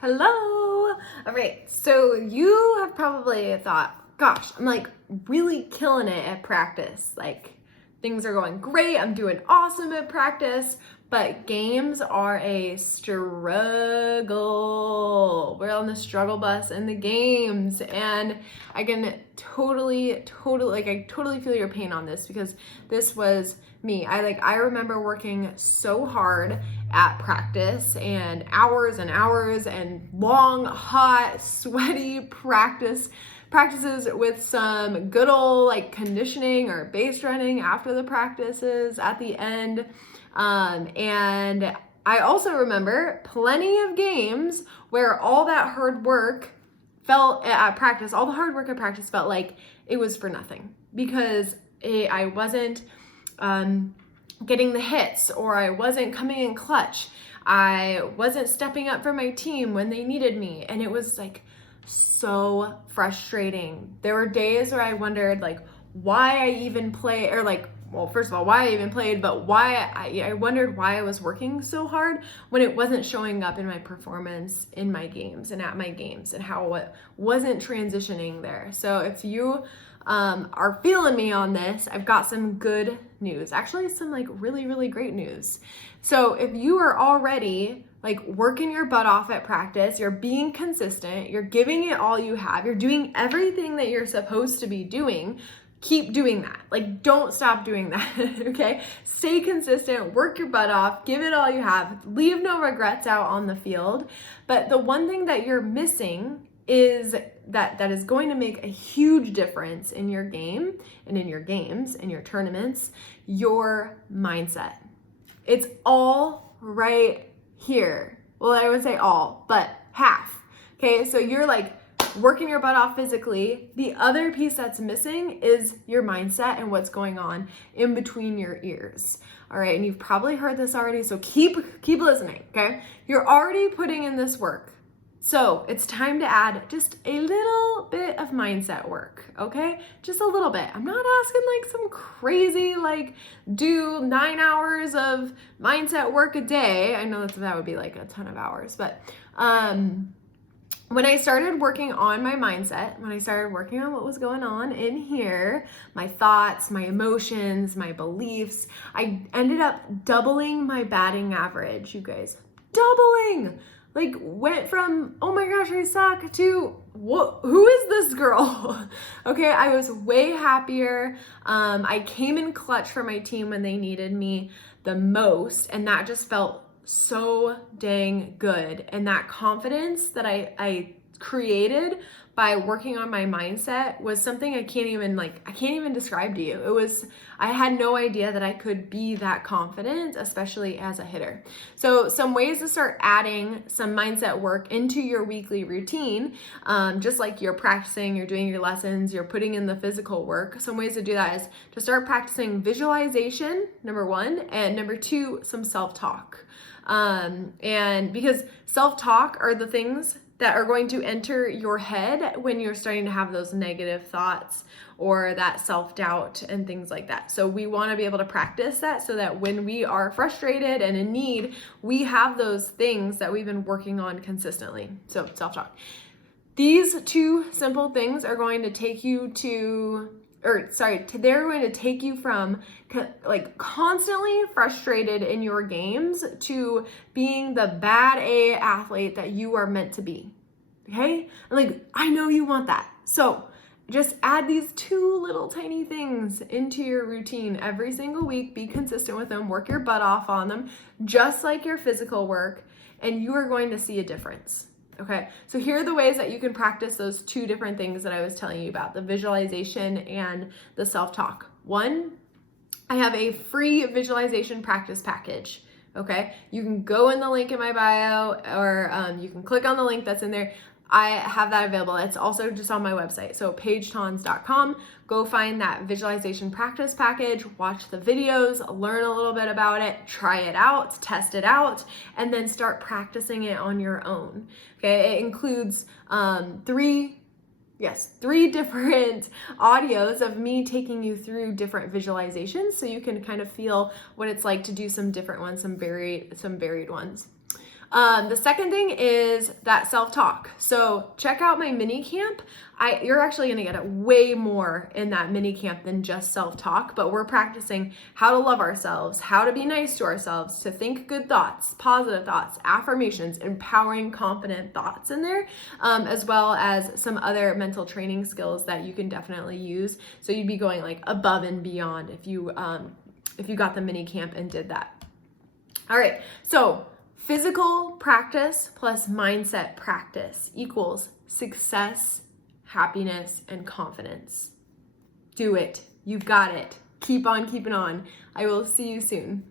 Hello! All right, so you have probably thought, gosh, I'm like really killing it at practice. Like things are going great, I'm doing awesome at practice, but games are a struggle. We're on the struggle bus in the games, and I can totally feel your pain on this because this was me. I remember working so hard at practice and hours and long, hot, sweaty practices with some good old like conditioning or base running after the practices at the end. And I also remember plenty of games where all that hard work felt at practice, all the hard work at practice felt like it was for nothing because I wasn't getting the hits, or I wasn't coming in clutch. I wasn't stepping up for my team when they needed me. And it was like so frustrating. There were days where I wondered like why I even play, or like, well, first of all, why I even played, but why I wondered why I was working so hard when it wasn't showing up in my performance in my games and at my games, and how it wasn't transitioning there. So if you are feeling me on this, I've got some good news. Actually, some like really great news. So if you are already like working your butt off at practice, you're being consistent, you're giving it all you have, you're doing everything that you're supposed to be doing, keep doing that. Like, don't stop doing that, okay? Stay consistent, work your butt off, give it all you have, leave no regrets out on the field. But the one thing that you're missing is that is going to make a huge difference in your game and in your games and your tournaments, your mindset. It's all right here. Well, I would say all, but half. Okay, so you're like working your butt off physically. The other piece that's missing is your mindset and what's going on in between your ears. All right, and you've probably heard this already, so keep listening, okay? You're already putting in this work. So it's time to add just a little bit of mindset work, okay? Just a little bit. I'm not asking like some crazy, like do 9 hours of mindset work a day. I know that would be like a ton of hours, but when I started working on my mindset, when I started working on what was going on in here, my thoughts, my emotions, my beliefs, I ended up doubling my batting average, you guys. Doubling! Like went from, oh my gosh, I suck, to who is this girl? Okay, I was way happier. I came in clutch for my team when they needed me the most, and that just felt so dang good. And that confidence that I created by working on my mindset was something I can't even describe to you. I had no idea that I could be that confident, especially as a hitter. So some ways to start adding some mindset work into your weekly routine, just like you're practicing, you're doing your lessons, you're putting in the physical work. Some ways to do that is to start practicing visualization, number one, and number two, some self-talk. And because self-talk are the things that are going to enter your head when you're starting to have those negative thoughts or that self-doubt and things like that. So we want to be able to practice that so that when we are frustrated and in need, we have those things that we've been working on consistently. So self-talk. These two simple things are going to take you they're going to take you from like constantly frustrated in your games to being the bad A athlete that you are meant to be. Okay? Like, I know you want that. So just add these two little tiny things into your routine every single week. Be consistent with them. Work your butt off on them, just like your physical work, and you are going to see a difference. Okay, so here are the ways that you can practice those two different things that I was telling you about, the visualization and the self-talk. One, I have a free visualization practice package. Okay, you can go in the link in my bio, or you can click on the link that's in there. I have that available. It's also just on my website. So paigetons.com. Go find that visualization practice package, watch the videos, learn a little bit about it, try it out, test it out, and then start practicing it on your own. Okay, it includes three different audios of me taking you through different visualizations so you can kind of feel what it's like to do some different ones, some varied ones. The second thing is that self-talk. So check out my mini camp. You're actually gonna get it way more in that mini camp than just self-talk, but we're practicing how to love ourselves, how to be nice to ourselves, to think good thoughts, positive thoughts, affirmations, empowering, confident thoughts in there, as well as some other mental training skills that you can definitely use. So you'd be going like above and beyond if you got the mini camp and did that. All right, so physical practice plus mindset practice equals success, happiness, and confidence. Do it. You've got it. Keep on keeping on. I will see you soon.